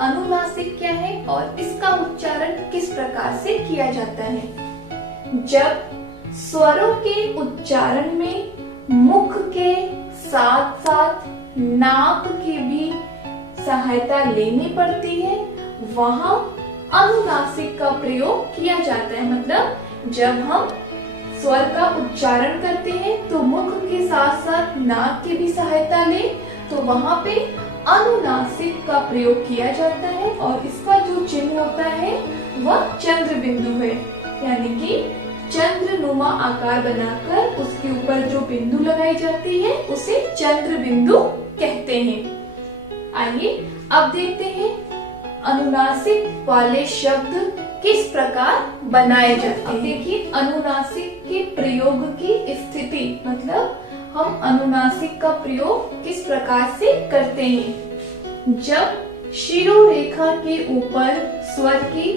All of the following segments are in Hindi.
अनुनासिक क्या है और इसका उच्चारण किस प्रकार से किया जाता है। जब स्वरों के उच्चारण में मुख के साथ साथ नाक की भी सहायता लेनी पड़ती है, वहां अनुनासिक का प्रयोग किया जाता है। मतलब जब हम स्वर का उच्चारण करते हैं तो मुख के साथ साथ नाक की भी सहायता ले, तो वहां पे अनुनासिक का प्रयोग किया जाता है और इसका जो चिन्ह होता है वह चंद्र बिंदु है। यानी कि चंद्रनुमा आकार बनाकर उसके ऊपर जो बिंदु लगाई जाती है उसे चंद्र बिंदु कहते हैं। आइए अब देखते हैं अनुनासिक वाले शब्द किस प्रकार बनाए जाते हैं। देखिए अनुनासिक के प्रयोग की स्थिति, मतलब हम अनुनासिक का प्रयोग किस प्रकार से करते हैं। जब शिरोरेखा के ऊपर स्वर की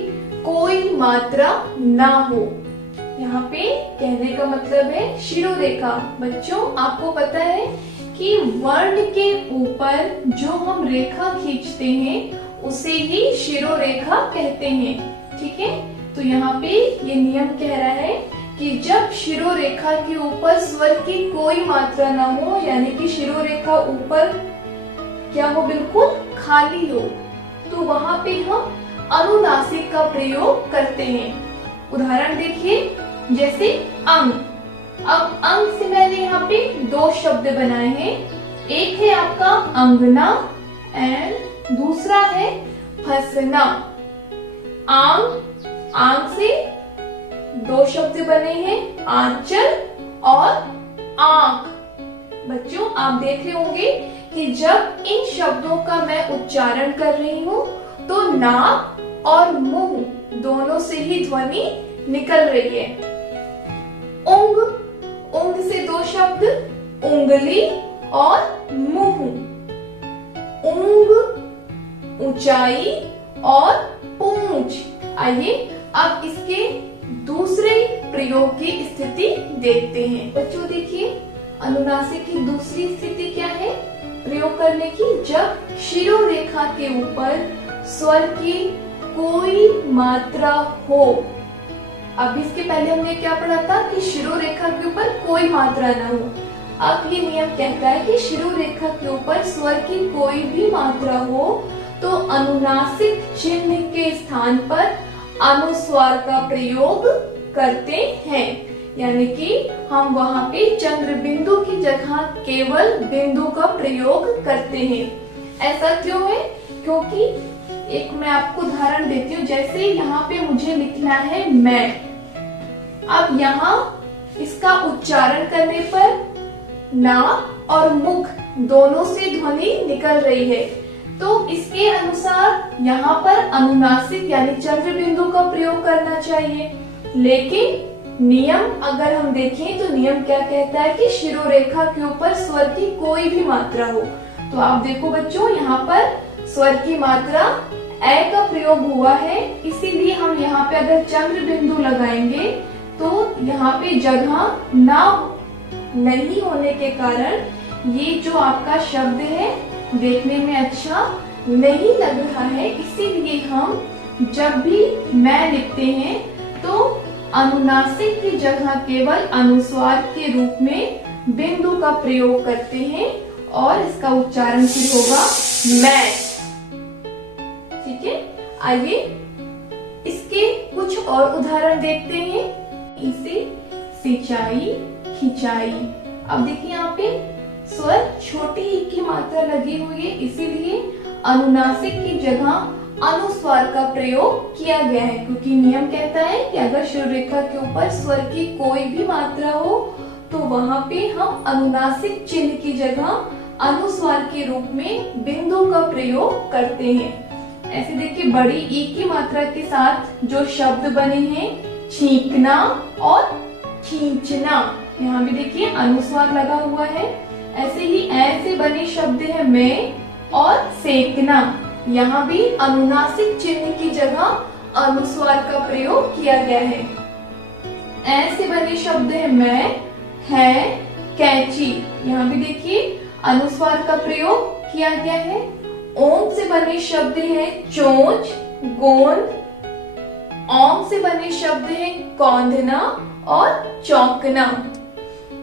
कोई मात्रा ना हो, यहाँ पे कहने का मतलब है शिरोरेखा। बच्चों आपको पता है कि वर्ण के ऊपर जो हम रेखा खींचते हैं उसे ही शिरोरेखा कहते हैं। ठीक है, तो यहाँ पे ये नियम कह रहा है कि जब शिरोरेखा के ऊपर स्वर की कोई मात्रा ना हो, यानी कि शिरोरेखा ऊपर क्या हो, बिल्कुल खाली हो, तो वहां पे हम अनुनासिक का प्रयोग करते हैं। उदाहरण देखिए, जैसे अंग। अब अंग से मैंने यहाँ पे दो शब्द बनाए हैं। एक है आपका अंगना एंड दूसरा है फसना। आंग, आंग से दो शब्द बने हैं, आंचल और आंख। बच्चों आप देख रहे होंगे कि जब इन शब्दों का मैं उच्चारण कर रही हूँ तो नाक और मुंह दोनों से ही ध्वनि निकल रही है। उंग, उंग से दो शब्द, उंगली और मुंह। उंग ऊंचाई और पूंछ। आइए अब इसके दूसरे प्रयोग की स्थिति देखते हैं। बच्चों देखिए अनुनासिक की दूसरी स्थिति क्या है प्रयोग करने की। जब शिरोरेखा के ऊपर स्वर की कोई मात्रा हो। अब इसके पहले हमने क्या पढ़ा था कि शिरोरेखा के ऊपर कोई मात्रा ना हो। अब ये नियम कहता है कि शिरोरेखा के ऊपर स्वर की कोई भी मात्रा हो तो अनुनासिक चिन्ह के स्थान पर अनुस्वार का प्रयोग करते हैं। यानी कि हम वहां पे चंद्र बिंदु की जगह केवल बिंदु का प्रयोग करते हैं। ऐसा क्यों है? क्योंकि एक मैं आपको उदाहरण देती हूँ। जैसे यहाँ पे मुझे लिखना है मैं। अब यहाँ इसका उच्चारण करने पर नाक और मुख दोनों से ध्वनि निकल रही है, तो इसके अनुसार यहाँ पर अनुनासिक यानी चंद्र बिंदु का प्रयोग करना चाहिए। लेकिन नियम अगर हम देखें तो नियम क्या कहता है कि शिरोरेखा के ऊपर स्वर की कोई भी मात्रा हो। तो आप देखो बच्चों यहाँ पर स्वर की मात्रा ए का प्रयोग हुआ है, इसीलिए हम यहाँ पे अगर चंद्र बिंदु लगाएंगे तो यहाँ पे जगह ना नहीं होने के कारण ये जो आपका शब्द है देखने में अच्छा नहीं लग रहा है। इसीलिए हम जब भी मैं लिखते हैं तो अनुनासिक की जगह केवल अनुस्वार के रूप में बिंदु का प्रयोग करते हैं और इसका उच्चारण फिर होगा मैं। ठीक है, आइए इसके कुछ और उदाहरण देखते हैं। इसे सिंचाई, खिंचाई। अब देखिए यहाँ पे स्वर छोटी ई की मात्रा लगी हुई है, इसीलिए अनुनासिक की जगह अनुस्वार का प्रयोग किया गया है। क्योंकि नियम कहता है कि अगर शिरोरेखा के ऊपर स्वर की कोई भी मात्रा हो तो वहां पे हम अनुनासिक चिन्ह की जगह अनुस्वार के रूप में बिंदु का प्रयोग करते हैं। ऐसे देखिए बड़ी ई की मात्रा के साथ जो शब्द बने हैं छींकना और खींचना, यहाँ भी देखिए अनुस्वार लगा हुआ है। ऐसे ही ऐसे बने शब्द है में और सेकना, यहाँ भी अनुनासिक चिन्ह की जगह अनुस्वार का प्रयोग किया गया है। ऐसे बने शब्द है मैं, है, कैंची, यहाँ भी देखिए अनुस्वार का प्रयोग किया गया है। ओम से बने शब्द हैं चोंच, गोंद। औम से बने शब्द हैं कौंधना और चौंकना।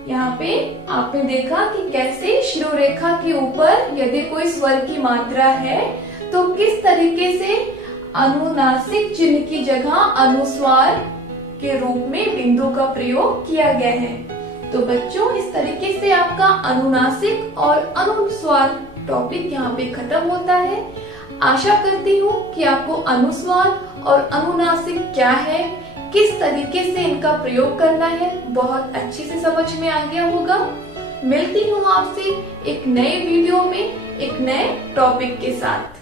यहाँ पे आपने देखा कि कैसे शिरोरेखा के ऊपर यदि कोई स्वर की मात्रा है तो किस तरीके से अनुनासिक चिन्ह की जगह अनुस्वार के रूप में बिंदु का प्रयोग किया गया है। तो बच्चों, इस तरीके से आपका अनुनासिक और अनुस्वार टॉपिक यहाँ पे खत्म होता है। आशा करती हूँ कि आपको अनुस्वार और अनुनासिक क्या है, किस तरीके से इनका प्रयोग करना है, बहुत अच्छे से समझ में आ गया होगा। मिलती हूँ आपसे एक नए वीडियो में एक नए टॉपिक के साथ।